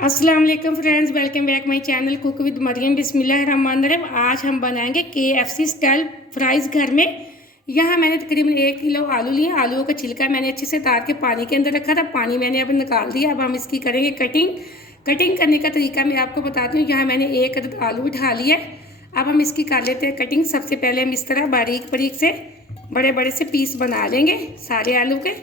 अस्सलाम वालेकुम friends, welcome back my channel cook with Mariyam. बिस्मिल्लाहिर्रहमानिर्रहीम। आज हम बनाएंगे KFC स्टाइल फ्राइज़ घर में। यहाँ मैंने तकरीबन 1 किलो आलू लिए। आलूओं का छिलका मैंने अच्छे से तार के पानी के अंदर रखा था। पानी मैंने अब निकाल दिया। अब हम इसकी करेंगे कटिंग करने का तरीका मैं आपको बताती हूँ। यहाँ मैंने 1 अदद आलू उठा लिया। अब हम इसकी कर लेते हैं कटिंग। सबसे पहले हम इस तरह बारीक बारीक से बड़े बड़े से पीस बना लेंगे सारे आलू के।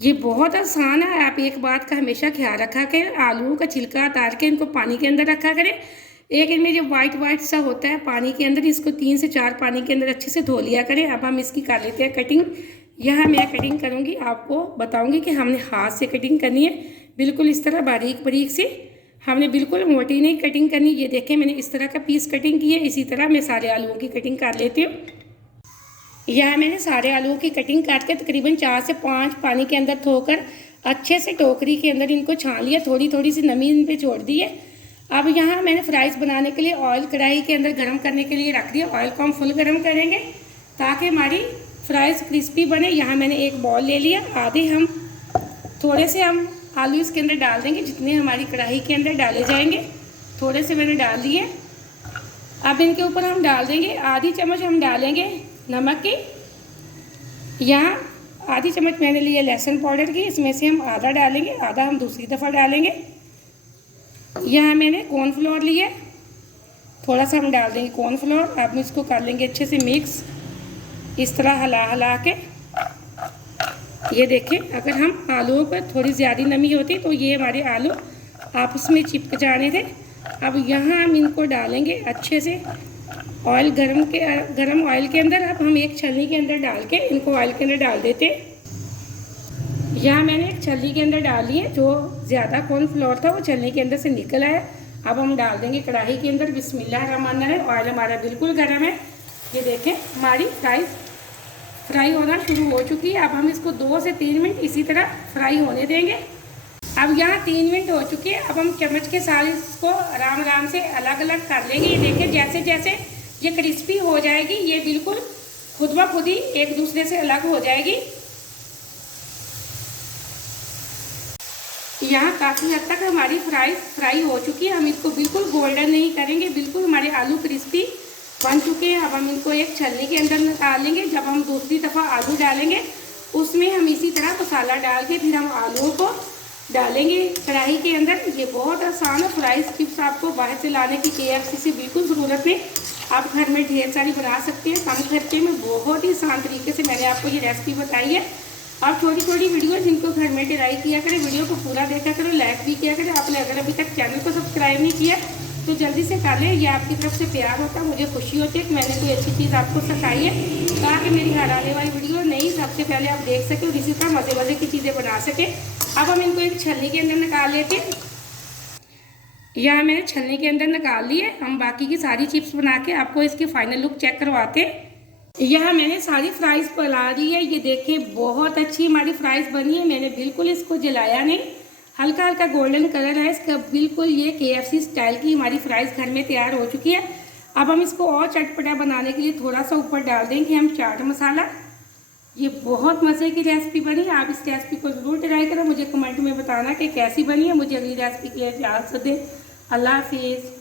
ये बहुत आसान है। आप एक बात का हमेशा ख्याल रखा करें, आलूओं का छिलका उतार के इनको पानी के अंदर रखा करें। एक इनमें जो वाइट सा होता है पानी के अंदर, इसको 3 से 4 पानी के अंदर अच्छे से धो लिया करें। अब हम इसकी कर लेते हैं कटिंग। यहाँ मैं कटिंग करूँगी, आपको बताऊँगी कि हमने हाथ से कटिंग करनी है, बिल्कुल इस तरह बारीक बारीक से। हमने बिल्कुल मोटी नहीं कटिंग करनी। ये देखें, मैंने इस तरह का पीस कटिंग की है। इसी तरह मैं सारे आलूओं की कटिंग कर लेती हूँ। यहाँ मैंने सारे आलूओं की कटिंग काट के तकरीबन 4 से 5 पानी के अंदर धोकर अच्छे से टोकरी के अंदर इनको छान लिया। थोड़ी थोड़ी सी नमी इन पे छोड़ दी है। अब यहाँ मैंने फ्राइज़ बनाने के लिए ऑयल कढ़ाई के अंदर गर्म करने के लिए रख दिया। ऑयल को हम फुल गर्म करेंगे ताकि हमारी फ्राइज़ क्रिस्पी बने। यहाँ मैंने एक बॉल ले लिया। आधे हम थोड़े से हम आलू इसके अंदर डाल देंगे, जितने हमारी कढ़ाई के अंदर डाले जाएंगे। थोड़े से मैंने डाल दिए। अब इनके ऊपर हम डाल देंगे आधी चम्मच हम डालेंगे नमक की। यहाँ आधी चम्मच मैंने लिया लहसुन पाउडर की, इसमें से हम आधा डालेंगे, आधा हम दूसरी दफ़ा डालेंगे। यहाँ मैंने कॉर्नफ्लोर लिया, थोड़ा सा हम डाल देंगे कॉर्नफ्लोर। अब इसको कर लेंगे अच्छे से मिक्स, इस तरह हिला हिला के। ये देखें, अगर हम आलूओं पर थोड़ी ज़्यादा नमी होती तो ये हमारे आलू आपस में चिपक जाने थे। अब यहाँ हम इनको डालेंगे अच्छे से ऑयल गरम ऑयल के अंदर। अब हम एक छलनी के अंदर डाल के इनको ऑयल के अंदर डाल देते। यहाँ मैंने एक छलनी के अंदर डाल लिए, जो ज़्यादा कॉर्नफ्लोर था वो छलनी के अंदर से निकल आया। अब हम डाल देंगे कढ़ाई के अंदर। बिस्मिल्लाहिर्रहमानिर्रहीम। ऑयल हमारा बिल्कुल गर्म है। ये देखें, हमारी फ्राई होना शुरू हो चुकी है। अब हम इसको 2 से 3 मिनट इसी तरह फ्राई होने देंगे। अब यहाँ 3 मिनट हो चुके हैं। अब हम चम्मच के साथ इसको आराम आराम से अलग अलग कर लेंगे। ये देखें, जैसे जैसे ये क्रिस्पी हो जाएगी, ये बिल्कुल खुद ब खुद ही एक दूसरे से अलग हो जाएगी। यहाँ काफ़ी हद तक हमारी फ्राई हो चुकी है। हम इसको बिल्कुल गोल्डन नहीं करेंगे, बिल्कुल हमारे आलू क्रिस्पी बन चुके हैं। अब हम इनको एक छलनी के अंदर निकाल लेंगे। जब हम दूसरी दफ़ा आलू डालेंगे, उसमें हम इसी तरह मसाला डाल के फिर हम आलूओं को डालेंगे कढ़ाई के अंदर। ये बहुत आसान है। फ्राइज़ चिप्स आपको बाहर से लाने की KFC से बिल्कुल ज़रूरत नहीं, आप घर में ढेर सारी बना सकते हैं कम खर्चे में। बहुत ही आसान तरीके से मैंने आपको ये रेसिपी बताई है। आप छोटी छोटी वीडियो जिनको घर में ट्राई किया करें, वीडियो को पूरा देखा करो, लाइक भी किया करें। आपने अगर अभी तक चैनल को सब्सक्राइब नहीं किया तो जल्दी से कर लें। ये आपकी तरफ से प्यार होता है, मुझे खुशी होती है कि मैंने कोई अच्छी चीज़ आपको सिखाई है, ताकि मेरी हर आने वाली वीडियो नई सबसे पहले आप देख सकें और इसी तरह मज़े मज़े की चीज़ें बना सकें। अब हम इनको एक छलनी के अंदर निकाल लेते हैं। यहाँ मैंने छलनी के अंदर निकाल लिए। हम बाकी की सारी चिप्स बना के आपको इसकी फाइनल लुक चेक करवाते हैं। यहाँ मैंने सारी फ्राइज़ बना दी है। ये देखें, बहुत अच्छी हमारी फ्राइज़ बनी है। मैंने बिल्कुल इसको जलाया नहीं, हल्का हल्का गोल्डन कलर है इसका। बिल्कुल ये KFC स्टाइल की हमारी फ्राइज़ घर में तैयार हो चुकी है। अब हम इसको और चटपटा बनाने के लिए थोड़ा सा ऊपर डाल देंगे हम चाट मसाला। ये बहुत मज़े की रेसिपी बनी। आप इस रेसिपी को ज़रूर ट्राई करें। मुझे कमेंट में बताना कि कैसी बनी है। मुझे अगली रेसिपी के लिए इजाज़त दें। अल्लाह हाफिज़।